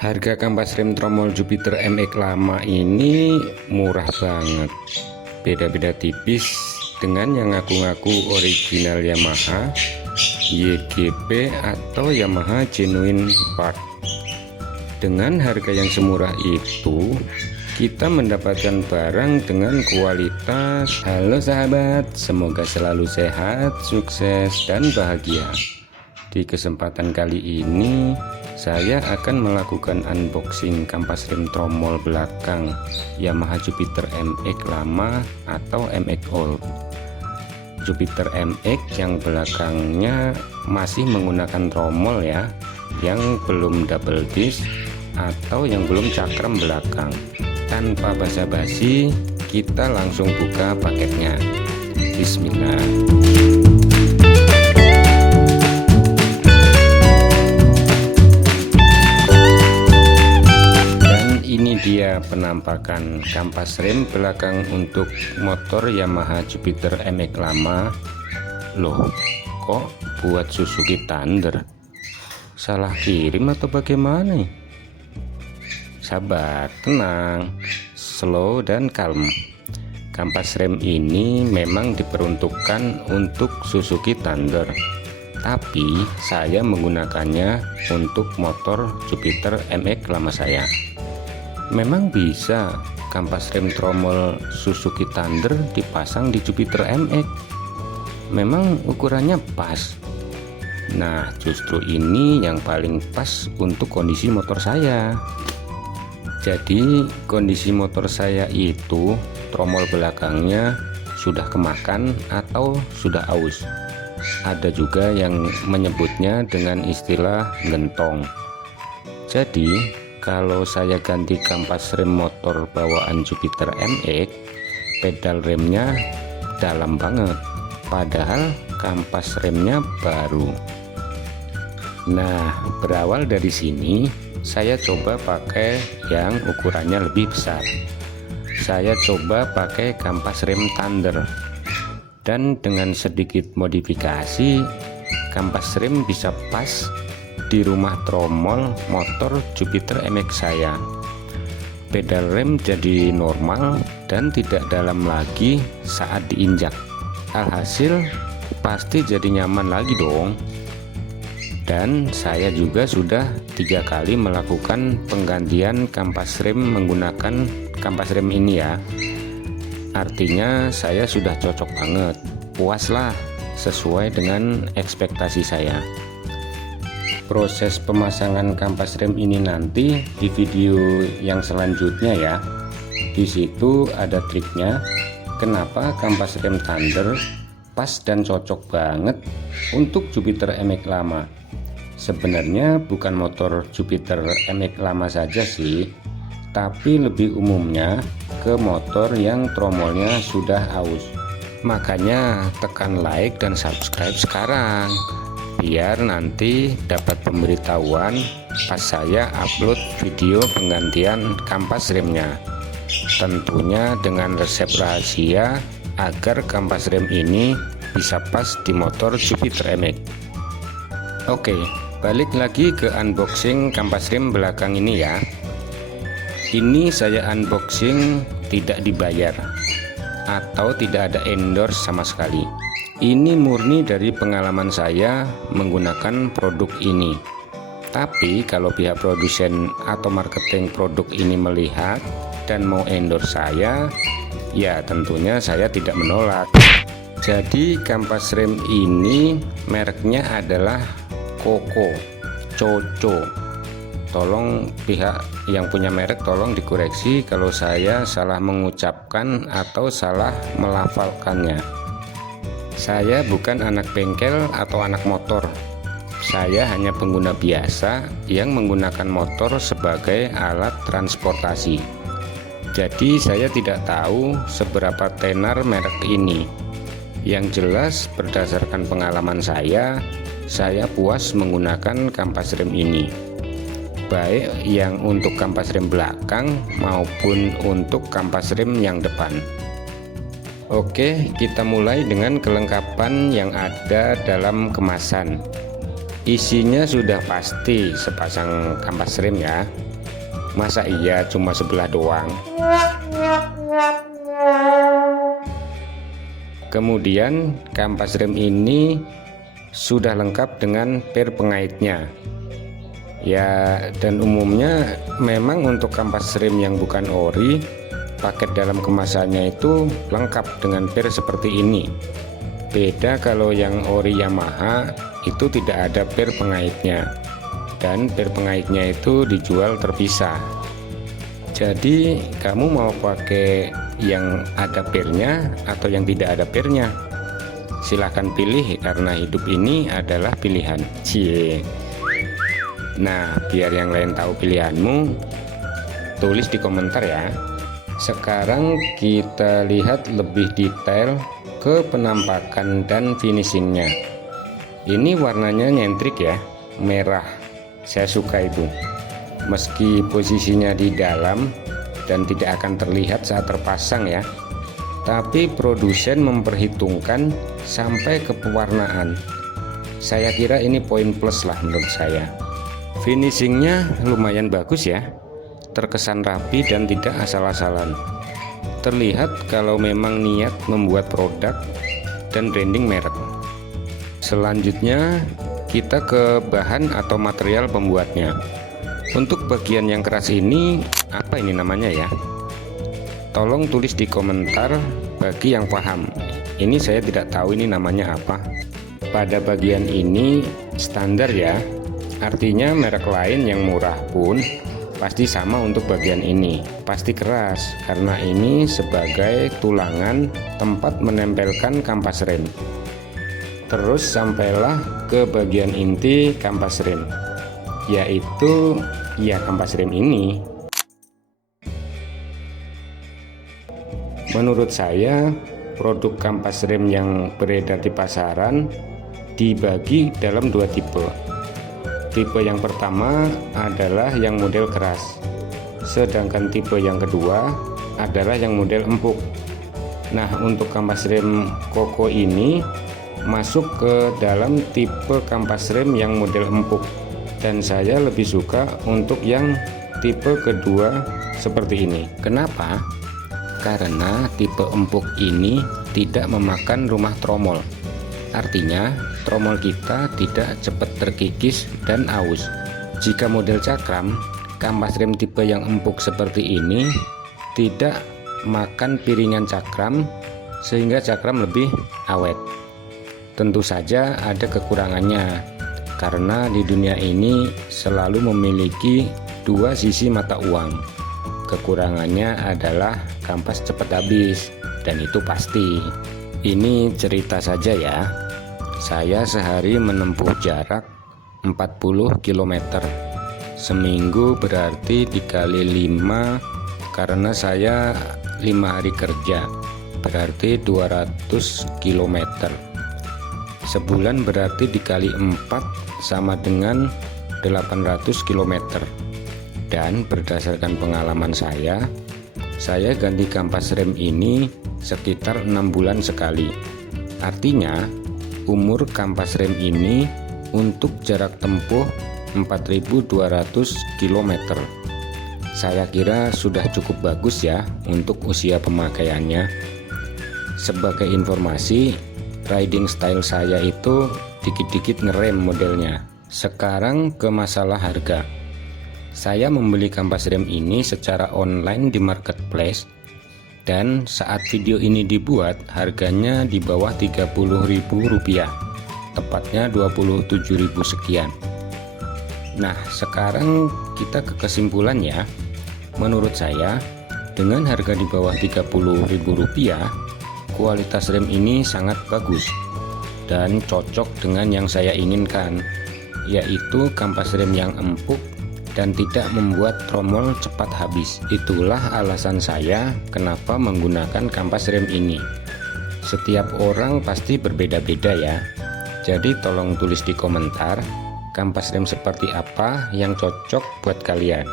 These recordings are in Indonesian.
Harga kampas rem tromol Jupiter MX lama ini murah banget, beda-beda tipis dengan yang ngaku-ngaku original Yamaha, YGP atau Yamaha Genuine Part. Dengan harga yang semurah itu, kita mendapatkan barang dengan kualitas. Halo sahabat, semoga selalu sehat, sukses, dan bahagia. Di kesempatan kali ini saya akan melakukan unboxing kampas rem tromol belakang Yamaha Jupiter MX lama atau MX Old. Jupiter MX yang belakangnya masih menggunakan tromol ya, yang belum double disc atau yang belum cakram belakang. Tanpa basa-basi, kita langsung buka paketnya. Bismillah. Dia penampakan kampas rem belakang untuk motor Yamaha Jupiter MX lama. Loh, kok buat Suzuki Thunder? Salah kirim atau bagaimana? Sabar, tenang, slow dan calm. Kampas rem ini memang diperuntukkan untuk Suzuki Thunder, tapi saya menggunakannya untuk motor Jupiter MX lama saya. Memang bisa kampas rem tromol Suzuki Thunder dipasang di Jupiter MX, memang ukurannya pas. Nah, justru ini yang paling pas untuk kondisi motor saya. Jadi kondisi motor saya itu tromol belakangnya sudah kemakan atau sudah aus. Ada juga yang menyebutnya dengan istilah gentong. Jadi kalau saya ganti kampas rem motor bawaan Jupiter MX, pedal remnya dalam banget, padahal kampas remnya baru. Nah, berawal dari sini saya coba pakai yang ukurannya lebih besar. Saya coba pakai kampas rem Thunder, dan dengan sedikit modifikasi kampas rem bisa pas di rumah tromol motor Jupiter MX saya. Pedal rem jadi normal dan tidak dalam lagi saat diinjak. Alhasil pasti jadi nyaman lagi dong. Dan saya juga sudah 3 kali melakukan penggantian kampas rem menggunakan kampas rem ini ya. Artinya saya sudah cocok banget, puaslah, sesuai dengan ekspektasi saya. Proses pemasangan kampas rem ini nanti di video yang selanjutnya ya. Di situ ada triknya kenapa kampas rem Thunder pas dan cocok banget untuk Jupiter MX lama. Sebenarnya bukan motor Jupiter MX lama saja sih, tapi lebih umumnya ke motor yang tromolnya sudah aus. Makanya tekan like dan subscribe sekarang, biar nanti dapat pemberitahuan pas saya upload video penggantian kampas remnya. Tentunya dengan resep rahasia agar kampas rem ini bisa pas di motor Jupiter MX. Oke, balik lagi ke unboxing kampas rem belakang ini ya. Ini saya unboxing tidak dibayar atau tidak ada endorse sama sekali. Ini murni dari pengalaman saya menggunakan produk ini. Tapi kalau pihak produsen atau marketing produk ini melihat dan mau endorse saya, ya tentunya saya tidak menolak. Jadi kampas rem ini mereknya adalah Coco. Tolong pihak yang punya merek tolong dikoreksi kalau saya salah mengucapkan atau salah melafalkannya. Saya bukan anak bengkel atau anak motor. Saya hanya pengguna biasa yang menggunakan motor sebagai alat transportasi. Jadi saya tidak tahu seberapa tenar merek ini. Yang jelas berdasarkan pengalaman saya puas menggunakan kampas rem ini. Baik yang untuk kampas rem belakang maupun untuk kampas rem yang depan. Oke, kita mulai dengan kelengkapan yang ada dalam kemasan. Isinya sudah pasti sepasang kampas rem ya. Masa iya cuma sebelah doang? Kemudian kampas rem ini sudah lengkap dengan per pengaitnya ya, dan umumnya memang untuk kampas rem yang bukan ori, paket dalam kemasannya itu lengkap dengan per seperti ini. Beda kalau yang ori Yamaha itu tidak ada per pengaitnya, dan per pengaitnya itu dijual terpisah. Jadi kamu mau pakai yang ada pernya atau yang tidak ada pernya? Silahkan pilih, karena hidup ini adalah pilihan. Cie. Nah, biar yang lain tahu pilihanmu, tulis di komentar ya. Sekarang kita lihat lebih detail ke penampakan dan finishingnya. Ini warnanya nyentrik ya, merah. Saya suka itu. Meski posisinya di dalam dan tidak akan terlihat saat terpasang ya, tapi produsen memperhitungkan sampai ke pewarnaan. Saya kira ini poin plus lah menurut saya. Finishingnya lumayan bagus ya, terkesan rapi dan tidak asal-asalan. Terlihat kalau memang niat membuat produk dan branding merek. Selanjutnya kita ke bahan atau material pembuatnya. Untuk bagian yang keras ini, apa ini namanya ya? Tolong tulis di komentar bagi yang paham. Ini saya tidak tahu ini namanya apa. Pada bagian ini standar ya, artinya merek lain yang murah pun pasti sama untuk bagian ini. Pasti keras karena ini sebagai tulangan tempat menempelkan kampas rem. Terus sampailah ke bagian inti kampas rem, yaitu ya kampas rem ini. Menurut saya, produk kampas rem yang beredar di pasaran dibagi dalam dua tipe. Tipe yang pertama adalah yang model keras, sedangkan tipe yang kedua adalah yang model empuk. Nah, untuk kampas rem Koko ini masuk ke dalam tipe kampas rem yang model empuk, dan saya lebih suka untuk yang tipe kedua seperti ini. Kenapa? Karena tipe empuk ini tidak memakan rumah tromol. Artinya tromol kita tidak cepat terkikis dan aus. Jika model cakram, kampas rem tipe yang empuk seperti ini tidak makan piringan cakram sehingga cakram lebih awet. Tentu saja ada kekurangannya, karena di dunia ini selalu memiliki dua sisi mata uang. Kekurangannya adalah kampas cepat habis, dan itu pasti. Ini cerita saja ya. Saya sehari menempuh jarak 40 km. Seminggu berarti dikali 5, karena saya 5 hari kerja, berarti 200 km. Sebulan berarti dikali 4 sama dengan 800 km. Dan berdasarkan pengalaman saya ganti kampas rem ini sekitar 6 bulan sekali. Artinya umur kampas rem ini untuk jarak tempuh 4200 km. Saya kira sudah cukup bagus ya untuk usia pemakaiannya. Sebagai informasi, riding style saya itu dikit-dikit ngerem modelnya. Sekarang ke masalah harga. Saya membeli kampas rem ini secara online di marketplace, dan saat video ini dibuat harganya di bawah Rp30.000, tepatnya 27.000 sekian. Nah, sekarang kita ke kesimpulan ya. Menurut saya, dengan harga di bawah Rp30.000, kualitas rem ini sangat bagus dan cocok dengan yang saya inginkan, yaitu kampas rem yang empuk dan tidak membuat tromol cepat habis. Itulah alasan saya kenapa menggunakan kampas rem ini. Setiap orang pasti berbeda-beda ya. Jadi tolong tulis di komentar kampas rem seperti apa yang cocok buat kalian.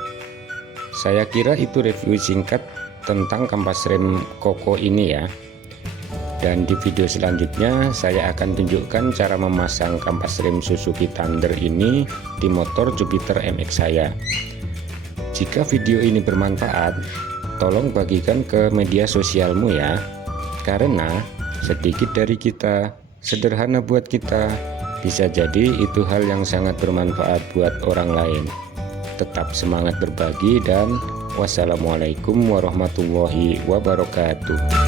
Saya kira itu review singkat tentang kampas rem Koko ini ya. Dan di video selanjutnya saya akan tunjukkan cara memasang kampas rem Suzuki Thunder ini di motor Jupiter MX saya. Jika video ini bermanfaat, tolong bagikan ke media sosialmu ya. Karena sedikit dari kita, sederhana buat kita, bisa jadi itu hal yang sangat bermanfaat buat orang lain. Tetap semangat berbagi dan wassalamualaikum warahmatullahi wabarakatuh.